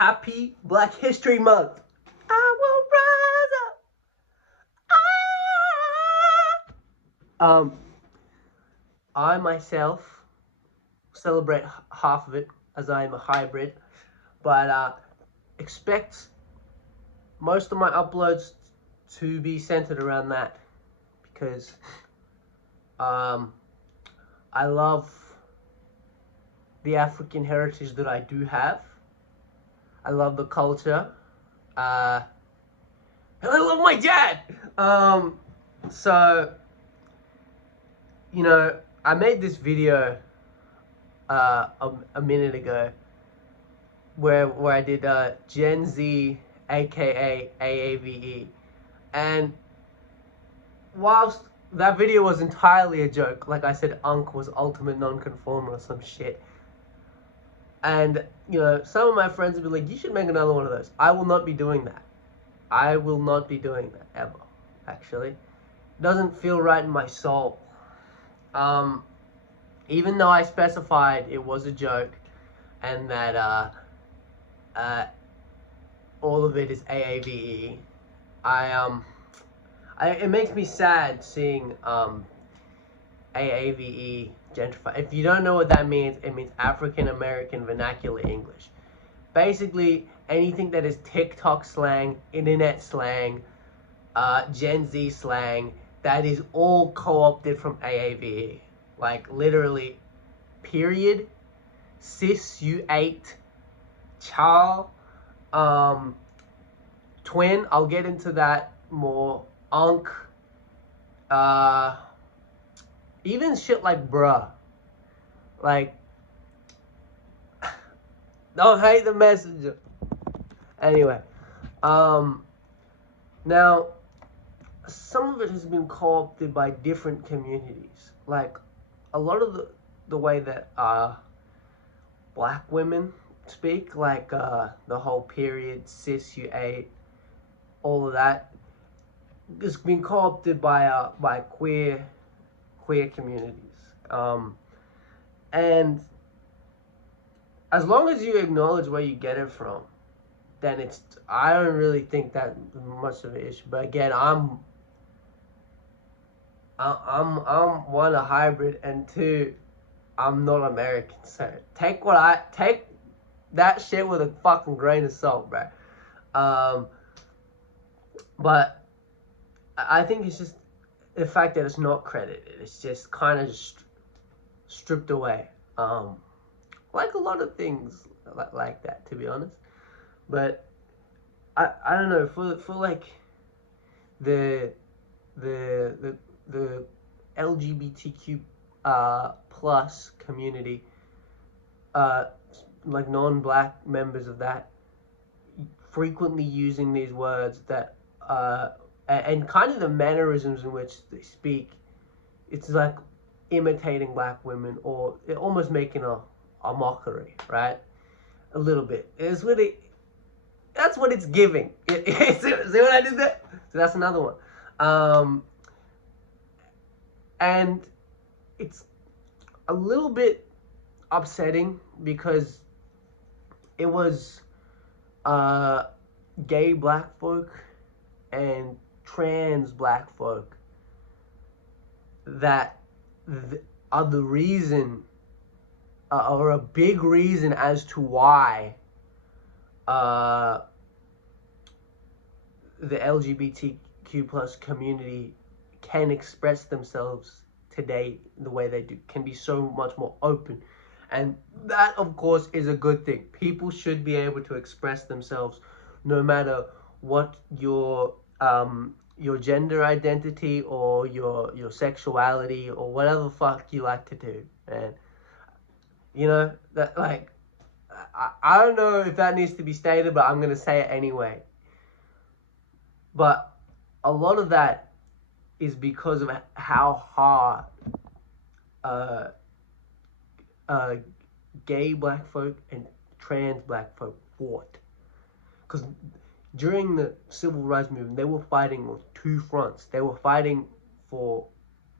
Happy Black History Month. I will rise up. I myself celebrate half of it as I am a hybrid, but expect most of my uploads to be centered around that because I love the African heritage that I do have. I love the culture. And I love my dad. So, you know, I made this video a minute ago where I did Gen Z, aka AAVE, and whilst that video was entirely a joke, like I said, Unc was ultimate non-conformer or some shit. And, you know, some of my friends would be like, you should make another one of those. I will not be doing that. I will not be doing that, ever, actually. It doesn't feel right in my soul. Even though I specified it was a joke, and that, all of it is AAVE, it makes me sad seeing, AAVE gentrify. If you don't know what that means, it means African American Vernacular English. Basically, anything that is TikTok slang, internet slang, Gen Z slang, that is all co-opted from AAVE. Like, literally, period, cis, you ate, chal, twin, I'll get into that more, unk, even shit like bruh. Like, don't hate the messenger. Anyway, now, some of it has been co-opted by different communities. Like, a lot of the way that black women speak, like the whole period, cis, you ate, all of that, has been co-opted by queer communities. And as long as you acknowledge where you get it from, then I don't really think that much of an issue. But again, I'm one, a hybrid, and two, I'm not American. So take that shit with a fucking grain of salt, bro. But I think it's just the fact that it's not credited. It's just kind of stripped away. Like a lot of things like that, to be honest. But I don't know, for like the LGBTQ plus community, like non-black members of that, frequently using these words that and kind of the mannerisms in which they speak, it's like imitating black women, or almost making a mockery, right? A little bit. It's really, that's what it's giving. See what I did there? So that's another one. And it's a little bit upsetting because it was gay black folk and trans black folk that are the reason, or a big reason as to why the LGBTQ plus community can express themselves today the way they do, can be so much more open. And that, of course, is a good thing. People should be able to express themselves no matter what your gender identity or your sexuality or whatever the fuck you like to do. And, you know, that, like, I don't know if that needs to be stated, but I'm going to say it anyway. But a lot of that is because of how hard gay black folk and trans black folk fought. Because during the civil rights movement, they were fighting on two fronts. They were fighting for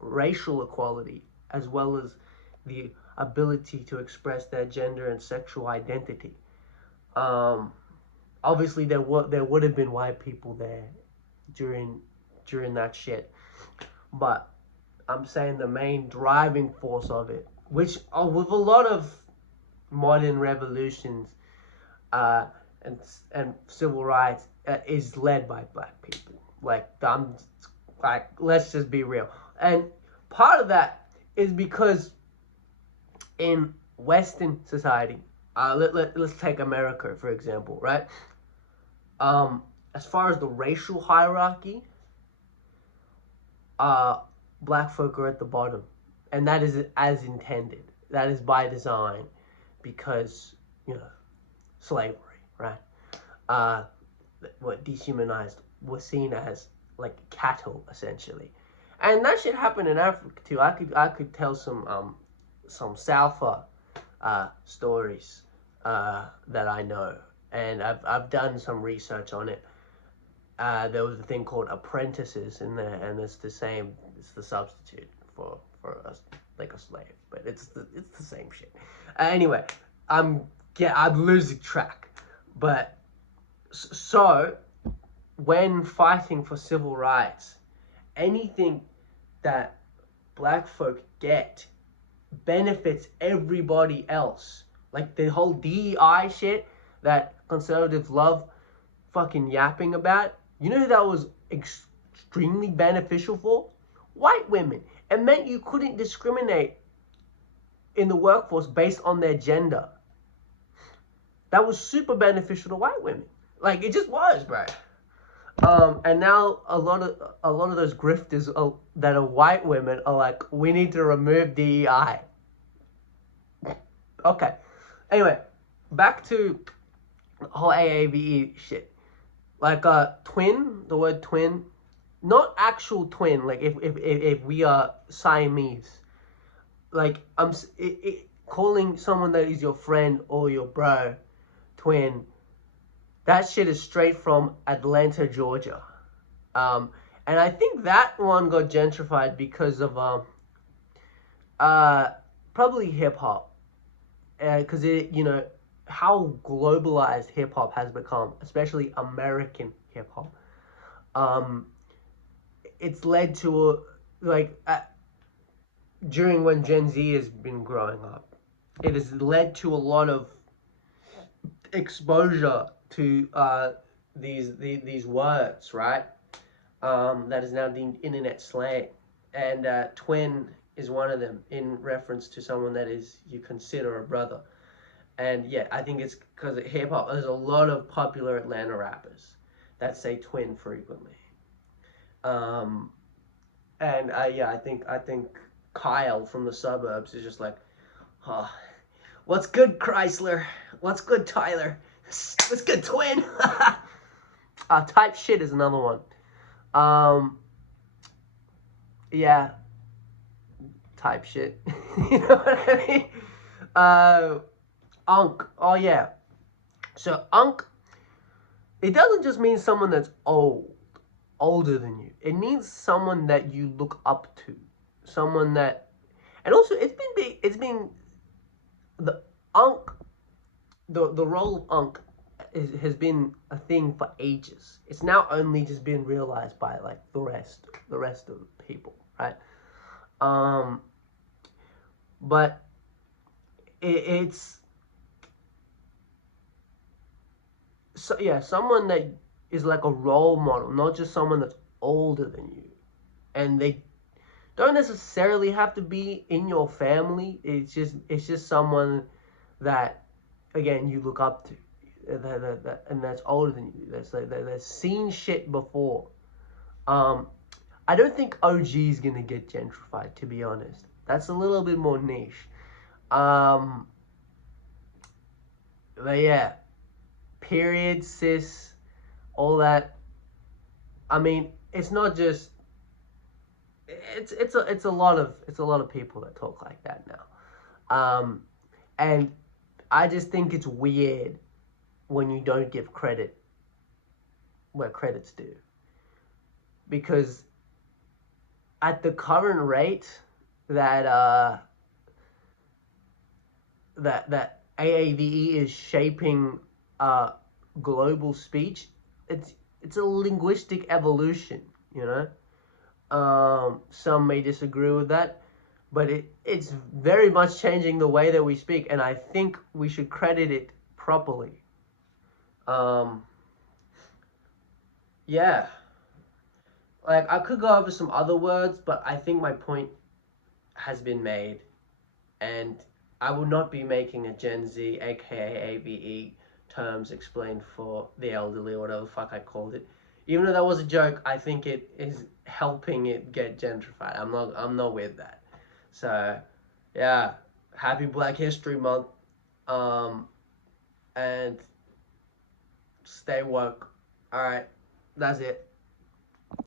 racial equality as well as the ability to express their gender and sexual identity. obviously there would have been white people there during that shit, but I'm saying the main driving force of it, which with a lot of modern revolutions uh, and civil rights, is led by black people. Like let's just be real, and part of that is because in Western society, let's take America for example, right? As far as the racial hierarchy, uh, black folk are at the bottom, and that is as intended. That is by design, because slavery, right? Uh, what dehumanized was seen as like cattle essentially, and that shit happened in Africa too. I could tell some Salfa stories that I know, and I've done some research on it. There was a thing called apprentices in there, and it's the same. It's the substitute for us like a slave, but it's the same shit. Anyway, I'm losing track, but so when fighting for civil rights, anything that black folk get benefits everybody else. Like the whole DEI shit that conservatives love fucking yapping about. You know who that was extremely beneficial for? White women. It meant you couldn't discriminate in the workforce based on their gender. That was super beneficial to white women. Like it just was, bro. And now a lot of those grifters that are white women are like, we need to remove DEI. Okay. Anyway, back to the whole AAVE shit. Like twin, the word twin, not actual twin. Like if we are Siamese, like calling someone that is your friend or your bro twin, that shit is straight from Atlanta, Georgia. And I think that one got gentrified because of probably hip hop, because how globalized hip hop has become, especially American hip hop. It's led to during when Gen Z has been growing up, it has led to a lot of exposure to these words, right? That is now deemed internet slang, and twin is one of them, in reference to someone that is you consider a brother. And yeah, I think it's because of hip hop. There's a lot of popular Atlanta rappers that say twin frequently. And yeah, I think Kyle from the suburbs is just like, oh, what's good, Chrysler? What's good, Tyler? What's good, twin? Type shit is another one. Yeah, type shit. You know what I mean? Unk. Oh yeah. So unk, it doesn't just mean someone that's older than you. It means someone that you look up to, someone that, and also it's been the unk, the role of unk has been a thing for ages. It's now only just been realized by like the rest of the people, right? But it's so yeah, someone that is like a role model, not just someone that's older than you, and they don't necessarily have to be in your family. It's just someone that, again, you look up to, and that's older than you. That's seen shit before. I don't think OG is gonna get gentrified, to be honest. That's a little bit more niche. But yeah, period, cis, all that. I mean, it's not just. It's a lot of people that talk like that now, and I just think it's weird when you don't give credit where credit's due, because at the current rate that that AAVE is shaping global speech. It's a linguistic evolution, you know. Some may disagree with that, but it's very much changing the way that we speak, and I think we should credit it properly. Um, yeah, like I could go over some other words, but I think my point has been made, and I will not be making a Gen Z, aka AVE, terms explained for the elderly or whatever the fuck I called it. Even though that was a joke, I think it is helping it get gentrified. I'm not with that. So, yeah, happy Black History Month, um, and stay woke. All right, that's it.